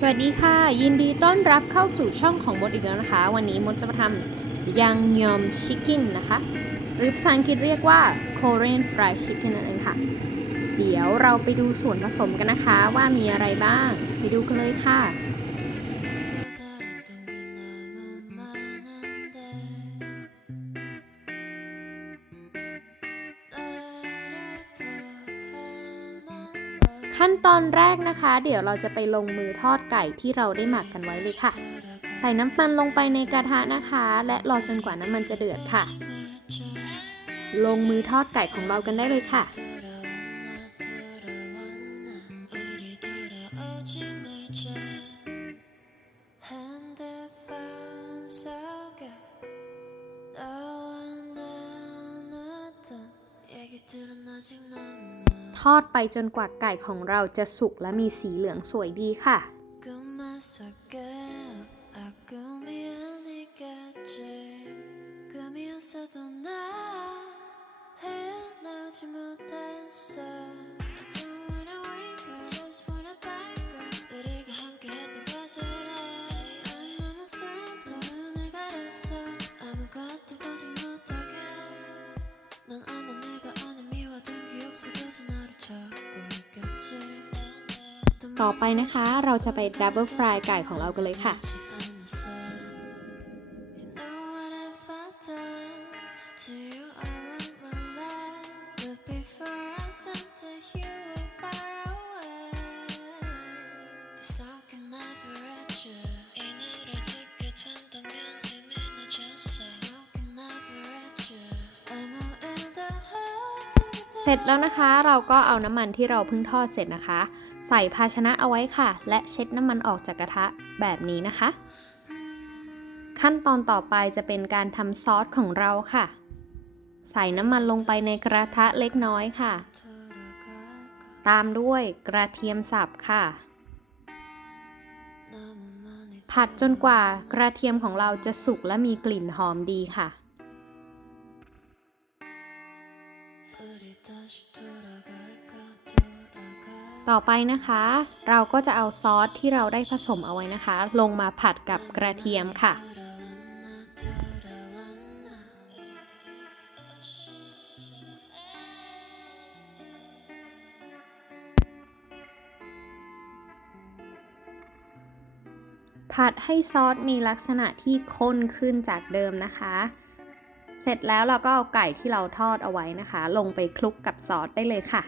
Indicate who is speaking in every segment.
Speaker 1: สวัสดีค่ะ ยินดีต้อนรับเข้าสู่ช่องของมดอีกแล้วนะคะ วันนี้มดจะมาทำยังยอมชิคกินนะคะหรือภาษาอังกฤษเรียกว่า Korean fried chicken นั่นเองค่ะ เดี๋ยวเราไปดูส่วนผสมกันนะคะว่ามีอะไรบ้าง ไปดูกันเลยค่ะ ขั้นตอนแรกนะคะ เดี๋ยวเราจะไปลงมือทอดไก่ที่เราได้หมักกันไว้เลยค่ะ ใส่น้ำมันลงไปในกระทะนะคะ และรอจนกว่าน้ำมันจะเดือดค่ะ ลงมือทอดไก่ของเรากันได้เลยค่ะ ทอดไปจนกว่าไก่ของเราจะสุกและมีสีเหลืองสวยดีค่ะ
Speaker 2: 꿈에서게 아 꿈이 아니겠지 꿈이었어도 나
Speaker 1: ต่อไปนะคะเราจะไปดับเบิลฟรายไก่ของเรากันเลยค่ะ เสร็จแล้วนะคะเราก็เอาน้ำมันที่เราเพิ่งทอดเสร็จนะคะ ใส่ภาชนะเอาไว้ค่ะ และเช็ดน้ำมันออกจากกระทะแบบนี้นะคะ ขั้นตอนต่อไปจะเป็นการทำซอสของเราค่ะ ใส่น้ำมันลงไปในกระทะเล็กน้อยค่ะ ตามด้วยกระเทียมสับค่ะ ผัดจนกว่ากระเทียมของเราจะสุกและมีกลิ่นหอมดีค่ะ ต่อไปนะคะ เราก็จะเอาซอสที่เราได้ผสมเอาไว้นะคะ ลงมาผัดกับกระเทียมค่ะ ผัดให้ซอสมีลักษณะที่ข้นขึ้นจากเดิมนะคะ เสร็จแล้วเราก็เอาไก่ที่เราทอดเอาไว้นะคะ ลงไปคลุกกับซอสได้เลยค่ะ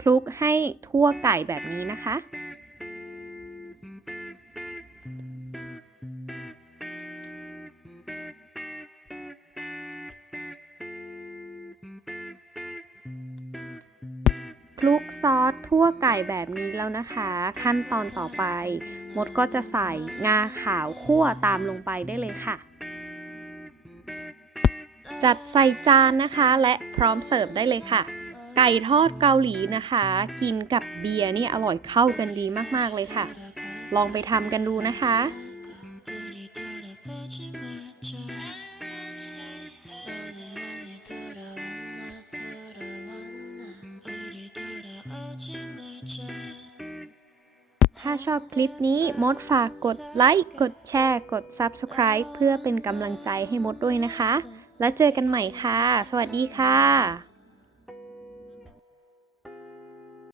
Speaker 1: คลุกให้ทั่วไก่แบบนี้นะคะ คลุกซอสทั่วไก่แบบนี้แล้วนะคะ ขั้นตอนต่อไป มดก็จะใส่งาขาวคั่วตามลงไปได้เลยค่ะจัดใส่จานนะคะและพร้อมเสิร์ฟได้เลยค่ะ ไก่ทอดเกาหลีนะคะ กินกับเบียร์นี่อร่อยเข้ากันดีมากๆเลยค่ะ ลองไปทำกันดูนะคะถ้าชอบคลิปนี้มดฝากกดไลค์ กดแชร์ กด Subscribe เพื่อเป็นกำลังใจให้มดด้วยนะคะ แล้วเจอกันใหม่ค่ะ สวัสดีค่ะ